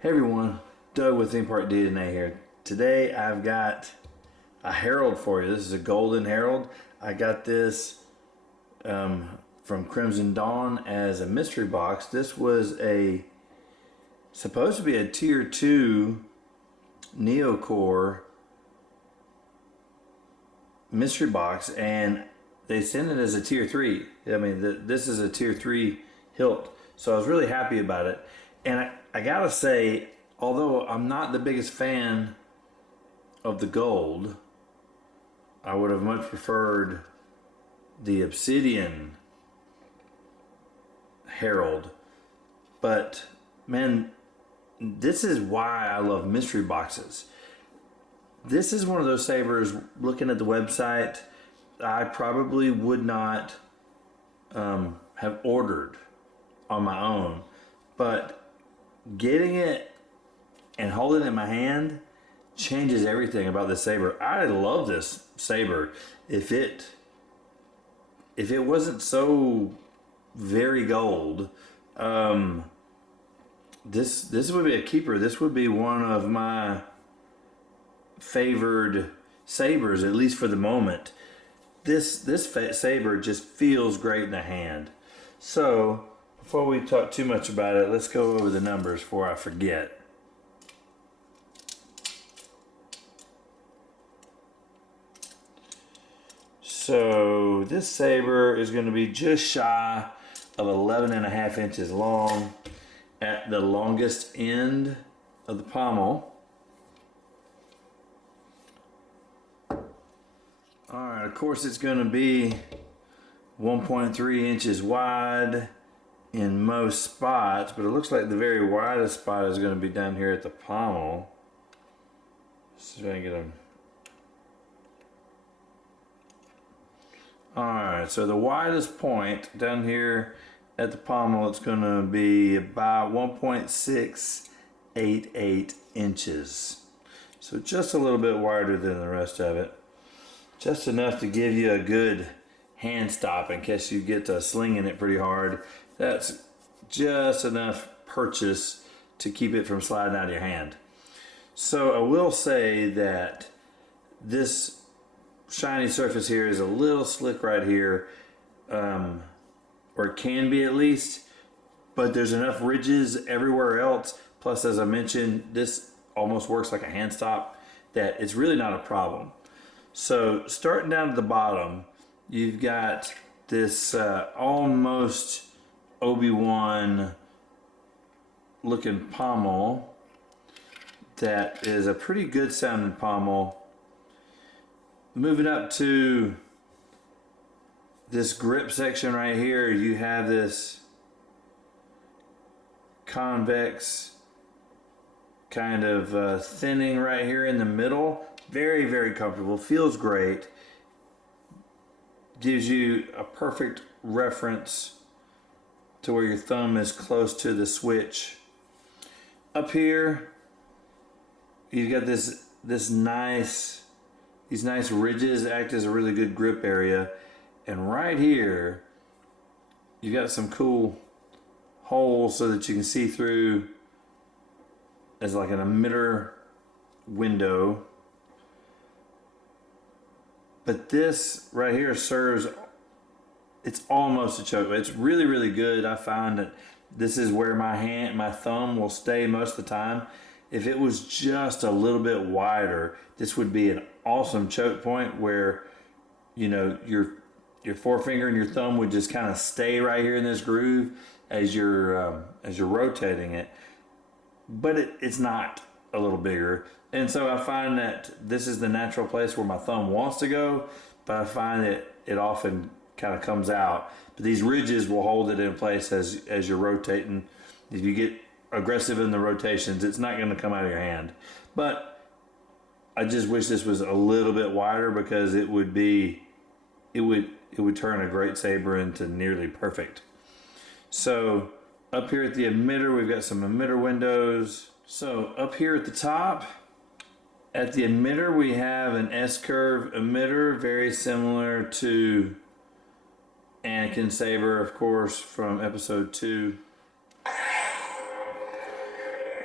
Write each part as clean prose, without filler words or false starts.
Hey everyone, Doug with Theme Park DNA here. Today I've got a Herald for you. This is a golden Herald. I got this from Crimson Dawn as a mystery box. This was supposed to be a tier 2 Neocore mystery box, and they sent it as a tier 3. I mean, this is a tier 3 hilt, so I was really happy about it. And I gotta say, although I'm not the biggest fan of the gold, I would have much preferred the Obsidian Herald. But man, this is why I love mystery boxes. This is one of those sabers, looking at the website, I probably would not have ordered on my own. But getting it and holding it in my hand changes everything about this saber. I love this saber. If it wasn't so very gold, this would be a keeper. This would be one of my favored sabers, at least for the moment. This saber just feels great in the hand. So before we talk too much about it, let's go over the numbers before I forget. So this saber is going to be just shy of 11.5 inches long at the longest end of the pommel. Alright, of course it's going to be 1.3 inches wide in most spots, but it looks like the very widest spot is going to be down here at the pommel. See if I can get them. Alright, so the widest point down here at the pommel, it's going to be about 1.688 inches. So just a little bit wider than the rest of it. Just enough to give you a good hand stop in case you get to slinging it pretty hard. That's just enough purchase to keep it from sliding out of your hand. So I will say that this shiny surface here is a little slick right here, or it can be at least, but there's enough ridges everywhere else. Plus, as I mentioned, this almost works like a hand stop, that it's really not a problem. So starting down at the bottom, you've got this almost Obi-Wan looking pommel that is a pretty good sounding pommel. Moving up to this grip section right here, you have this convex kind of thinning right here in the middle. Very, very comfortable, feels great. Gives you a perfect reference to where your thumb is close to the switch. Up here, you've got these nice ridges act as a really good grip area. And right here, you've got some cool holes so that you can see through as like an emitter window. But this right here serves, it's almost a choke. It's really, really good. I find that this is where my thumb will stay most of the time. If it was just a little bit wider, this would be an awesome choke point where, you know, your forefinger and your thumb would just kind of stay right here in this groove as you're rotating it. But it's not a little bigger. And so I find that this is the natural place where my thumb wants to go, but I find that it often kind of comes out. But these ridges will hold it in place as you're rotating. If you get aggressive in the rotations, it's not going to come out of your hand. But I just wish this was a little bit wider, because it would turn a great saber into nearly perfect. So up here at the emitter, we've got some emitter windows. So up here at the top, at the emitter, we have an S-curve emitter, very similar to Anakin's saber, of course, from episode 2.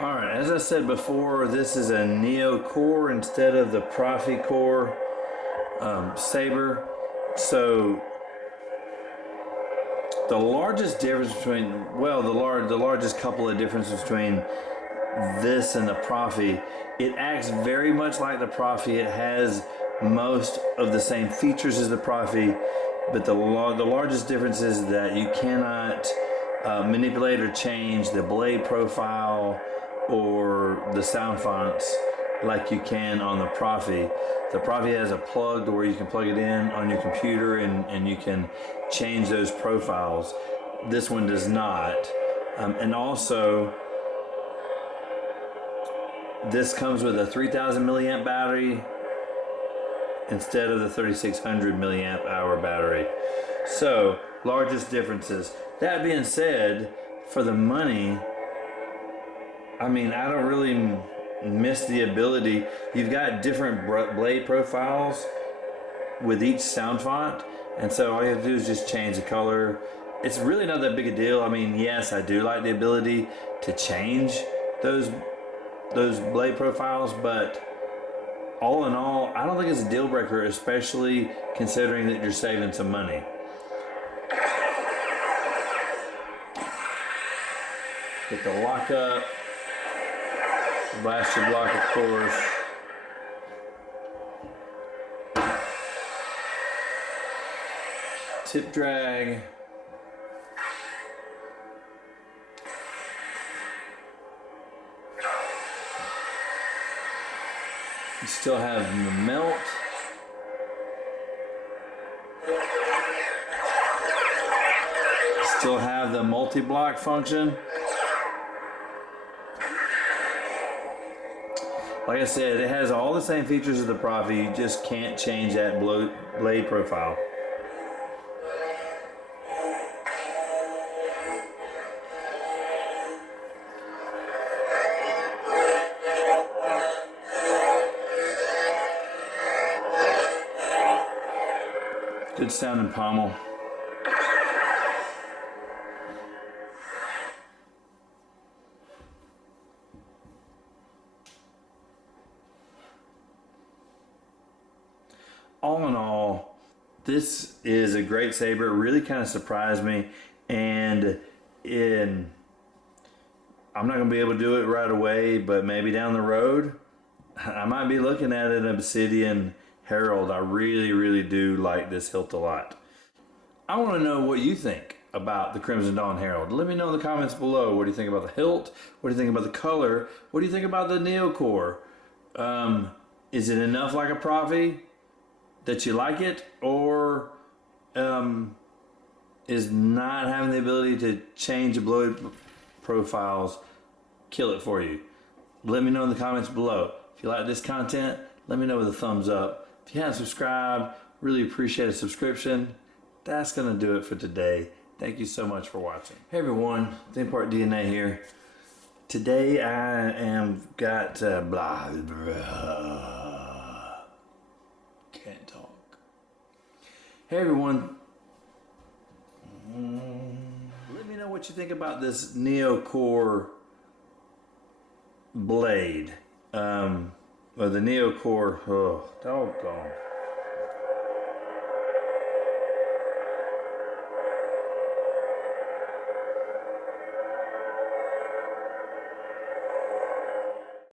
Alright, as I said before, this is a Neo core instead of the Profi core saber. So the largest difference between, well, the largest couple of differences between this and the Profi, it acts very much like the Profi. It has most of the same features as the Profi, but the largest difference is that you cannot manipulate or change the blade profile or the sound fonts like you can on the Profi. The Profi has a plug to where you can plug it in on your computer and you can change those profiles. This one does not. And also, this comes with a 3000 milliamp battery instead of the 3600 milliamp hour battery. So, largest differences. That being said, for the money, I mean, I don't really miss the ability. You've got different blade profiles with each sound font, and so all you have to do is just change the color. It's really not that big a deal. I mean, yes, I do like the ability to change those blade profiles, but all in all, I don't think it's a deal breaker, especially considering that you're saving some money. Get the lock up. Blast your block, of course. Tip drag. You still have the melt. Still have the multi-block function. Like I said, it has all the same features of the Profi, you just can't change that blade profile. Good sounding pommel. All in all, this is a great saber. It really kind of surprised me, and I'm not going to be able to do it right away, but maybe down the road, I might be looking at an Obsidian Herald. I really do like this hilt a lot. I want to know what you think about the Crimson Dawn Herald. Let me know in the comments below. What do you think about the hilt? What do you think about the color? What do you think about the Neo core? Is it enough like a Profi that you like it, or is not having the ability to change the blade profiles kill it for you? Let me know in the comments below. If you like this content, let me know with a thumbs up. If you haven't subscribed, really appreciate a subscription. That's gonna do it for today. Thank you so much for watching. Hey everyone, Theme Park DNA here. Today I am got blah. Can't talk. Hey everyone. Let me know what you think about this Neo core blade. Or the Neo core. Oh, doggone.